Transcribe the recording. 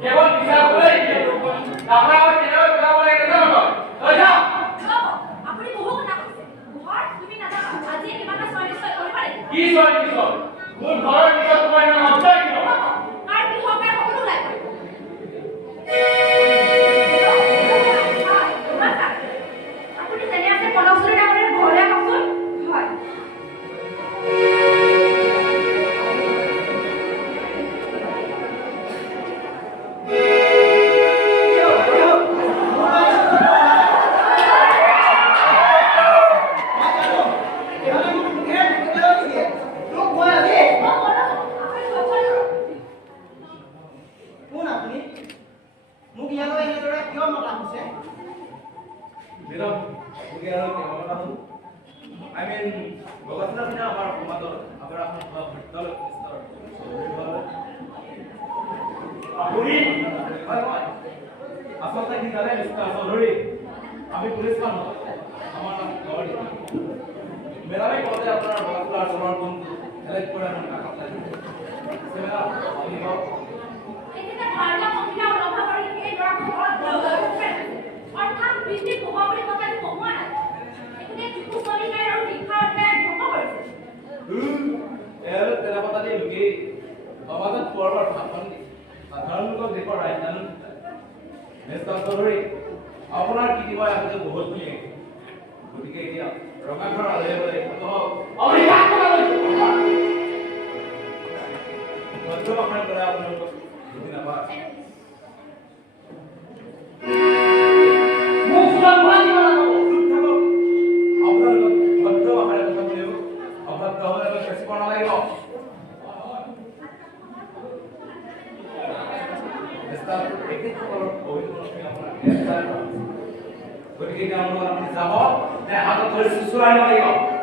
কেৱল বিচাৰ কৰি আপোনাৰ কেনেকৈ বুজাব লাগে নাজানো তই যা আপুনি বহু কথা কৈছে ঘৰ তুমি নাজানা আজি কিবা এটা চয় নিশ্চয় কৰিব পাৰে কি চয় নিশ্চয় মোৰ ঘৰৰ ভিতৰত তোমাৰ ইমান অন্তৰ কিয় তাৰ বিহকে সকলো ওলাই পৰিব আপুনি যেনে আছে পলকচুৰি ডাঙৰে ঘৰলৈ কওকচোন হয় আমি পুলিশ মানুষ আমার নাম গৌরী মেলায় পদে আপনার বলাগুলো আর তোমার বন্ধু সিলেক্ট করে আমি টাকা পাই সেমেলা আমি বাও এটা ধারণা মহিলা লভা কৰি এই লৰাটো অৰ্থাৎ বৃদ্ধি কোৱা বুলি কথাটো কোৱা নাই এনে যিটো কলিকাই আৰু শিক্ষাৰ জ্ঞান ভংগ কৰিছে এৰ তেৰা পতা দি লুকি সমাজত পৰবৰ ভাষণ সাধাৰণ লোকক দেখুৱাৰ ৰাজধানী নেস্তান্ত ধৰি আপোনাৰ কি দিব আছে বহুত শুনি গতিকে এতিয়া ৰঙাঘৰ আলে বলে আপুনি কাক কথা কৈছে মধ্য আপোনাৰ পৰা আপোনালোকক বুজি নাপায় মোক সুলভ ভাঙি নাপাব চুপ থাকক আপোনালোকক মধ্য আখাৰে কথা বুলিব অভদ্ৰ হ'লে বেছি পৰ নালাগিব গতিকে এতিয়া আপুনি যাব নে হাতত ধৰি চুচুৰাই লাগিব